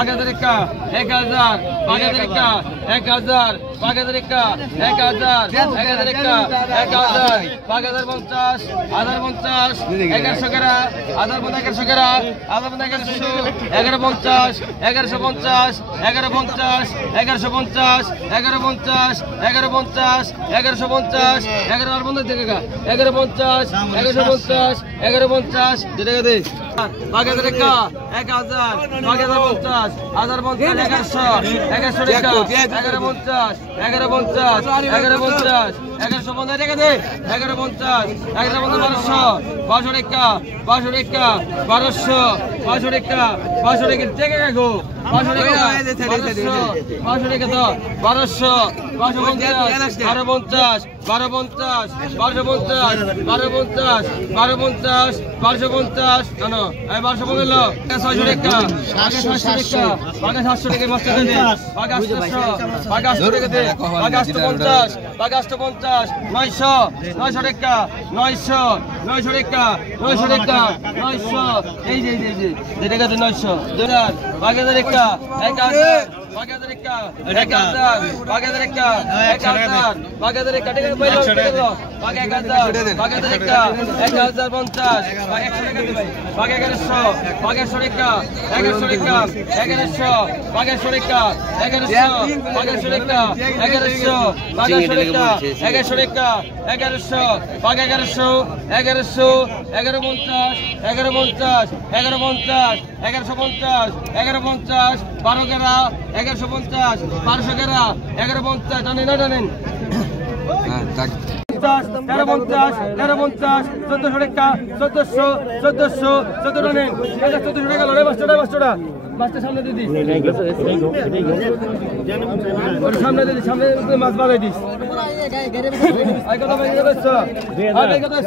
বাগেদারিকা 1000 বাগেদারিকা 1000 বাগেদারিকা 1000 বাগেদারিকা 1000 বাগেদার 50 হাজার 50 1100 করা হাজার 1100 করা হাজার 1100 1150 1150 1150 1150 1150 1150 1150 11 বন্ধ থেকে 1150 1150 1150 টাকা দে বাগেদারিকা 1000 বাগেদার 50 হাজার 50 1100 টাকা 1150 1150 1150 1150 টাকা দে 1150 1150 1200 টাকা 1200 টাকা 1200 1200 টাকা 1200 টাকা থেকে গো 1200 টাকা 1200 টাকা তো 1200 1250 1250 1250 1250 1250 1250 1250 জানো এই 1250 হলো 600 টাকা 700 টাকা 700 টাকা মাস্টার দেন 800 টাকা দে 850 850 900 900 টাকা 900 900 টাকা 900 টাকা 900 এই যে টাকা দে 900 2000 বাগেদারিকা 1000 বাগেদারিকা 1000 বাগেদারিকা 1000 বাগেদারিকা টাকা পাইলো বাগে 1000 বাগেদারিকা 1050 100 টাকা দে ভাই বাগে 1100 বাগে 100 টাকা 1100 টাকা 1100 বাগে 100 টাকা 1100 বাগে 100 টাকা 1100 বাগে 100 টাকা 1100 টাকা 1100 বাগে 1100 1100 1150 1150 1150 1150 1150 12 গেরা 1150 1200 গেরা 1150 জানেন না জানেন 1350 1350 1400 টাকা 1400 1400 14 নেন 1400 টাকা লড়াই বাস্টোটা মাছটা সামনে দিদি সামনে দিদি সামনে মাছ বাজাই দিস আই কথা ভাই কথা আই কথা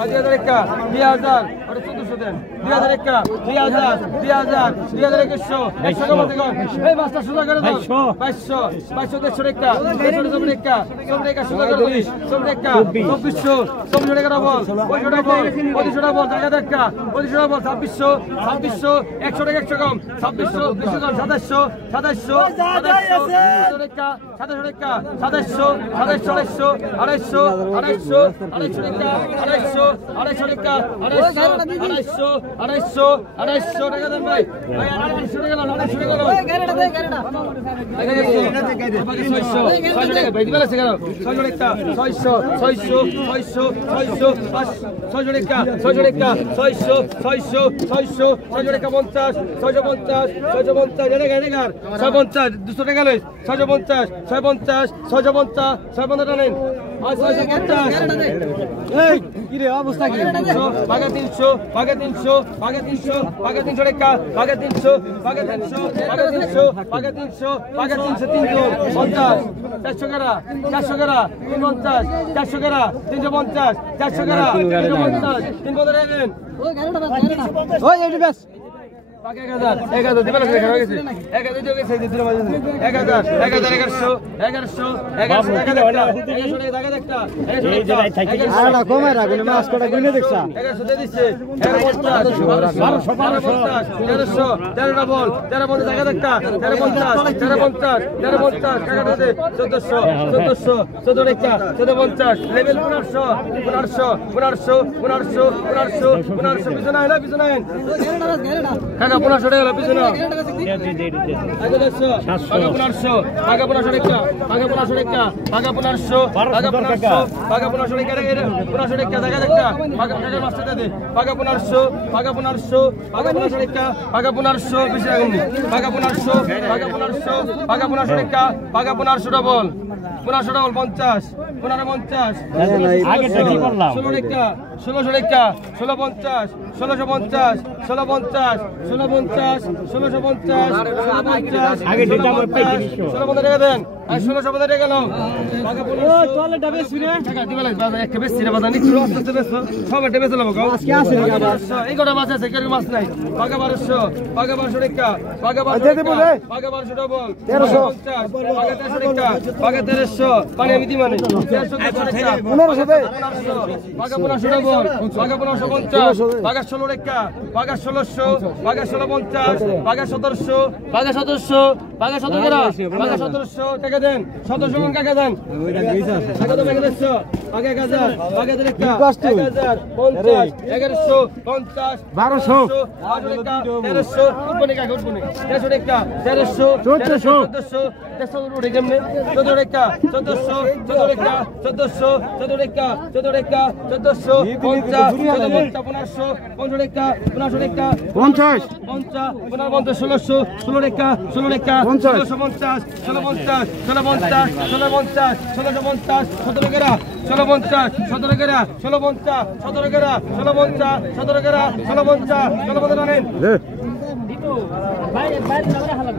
আজ 2000 টাকা 2000 আর 1400 দেন 2000 টাকা 2000 2000 2100 100 টাকা দেন এই মাছটা সোজা করে দাও 2200 2200 টাকা 100 টাকা 100 টাকা সোজা করে দিস 100 টাকা 2400 2400 টাকা বল 2500 টাকা বল 2500 টাকা বল টাকা দেখা 2500 টাকা বল 2600 2600 100 টাকা 100 কম 2600 200 কম 2700 2700 2700 টাকা 2700 টাকা 2700 2700 250 250 250 টাকা 250 250 টাকা 250 250 250 টাকা দেন ভাই ভাই 250 টাকা না 250 টাকা না গাড়িটা দে গাড়িটা আগে 600 600 টাকা ভাই দিবেন সেখানে 600 টাকা 600 600 600 600 600 টাকা 600 টাকা 600 600 600 600 টাকা 50 650 650 এনে 650 200 টাকা লই 650 650 650 650 টাকা নেন 650 এই কি রে অবস্থা কি ভাগে 300 ভাগে 300 ভাগে 300 ভাগে 300 টাকা ভাগে 300 ভাগে 300 ভাগে 300 ভাগে 300 ভাগে 300 350 400 টাকা 400 টাকা 350 400 টাকা 350 400 টাকা 350 350 টাকা নেন ওই গাড়িটা বাস ওই এডি বাস বাকি 1000 1000 দিবেন না হয়ে গেছে 1000 দিয়ে গেছে দিতে হবে 1000 1100 1100 1100 টাকা দেখা 1100 টাকা দেখা এই যে ভাই থাকি আড়া কমায় রাখুন মাছ কটা গুনে দেখছা 1100 দিয়ে দিচ্ছে 1150 1250 1300 বল 13 বল টাকা দেখা 1350 1350 টাকা দে 1400 1400 টাকা 1450 লেভেল 1500 পিছনে আইলা পিছনে আইন কাকা 1500 টাকা পিছনে আগে 100 টাকা 1500 টাকা 1500 টাকা টাকা 1500 টাকা টাকা 1500 টাকা 1500 টাকা 1500 টাকা রে 1500 টাকা টাকা দেখা টাকা টাকা মাস্টার দে টাকা 1500 টাকা 1500 টাকা 1500 টাকা টাকা 1500 বেশি আগুনি টাকা 1500 টাকা 1500 টাকা 1500 টাকা টাকা 1500 ডবল 1500 ডবল 50 1550 আগেটা কি করলাম 16 টাকা 1600 টাকা 1650 1650 1650 1650 1650 আগে দিতাম 3500 1650 টাকা দেন আর 1600 বাজার টাকা নাও টাকা 1500 চলে ডাবে শুনে টাকা দিবা লাগবে বাজার একটা বেশি রে বাজার নিচে আস্তে আস্তে বেচো সব একটা বেচে লাভ গাও আজকে আছে এই গোটা মাছ আছে কেন মাছ নাই টাকা 1200 টাকা 1200 টাকা টাকা 1200 টাকা 1200 ডবল 1350 টাকা 1300 টাকা টাকা 1300 পানি আমি দি মানে 1300 টাকা 1500 টাকা 1500 ডবল টাকা 1550 টাকা 16 টাকা টাকা 1600 টাকা 1650 টাকা 1700 টাকা 1700 টাকা 17 টাকা 1700 টাকা দেন 1700 কোন টাকা দেন টাকা তো টাকা দিচ্ছ টাকা 1000 টাকা দিলে টাকা 1000 50 1100 50 1200 টাকা 1300 উপনে টাকা উপনে 1300 টাকা 1300 1400 1400 উঠে কেমনে 14 টাকা 1400 14 টাকা 1400 14 টাকা 14 টাকা 1400 50 1500 15 টাকা 1500 টাকা 50 50 15 1600 16 টাকা 16 টাকা 1650 1650 1650 1650 1650 17 টাকা 1650 17 টাকা 1650 17 টাকা 1650 17 টাকা 1650 1650 আনেন বাইরে বাইরে হালা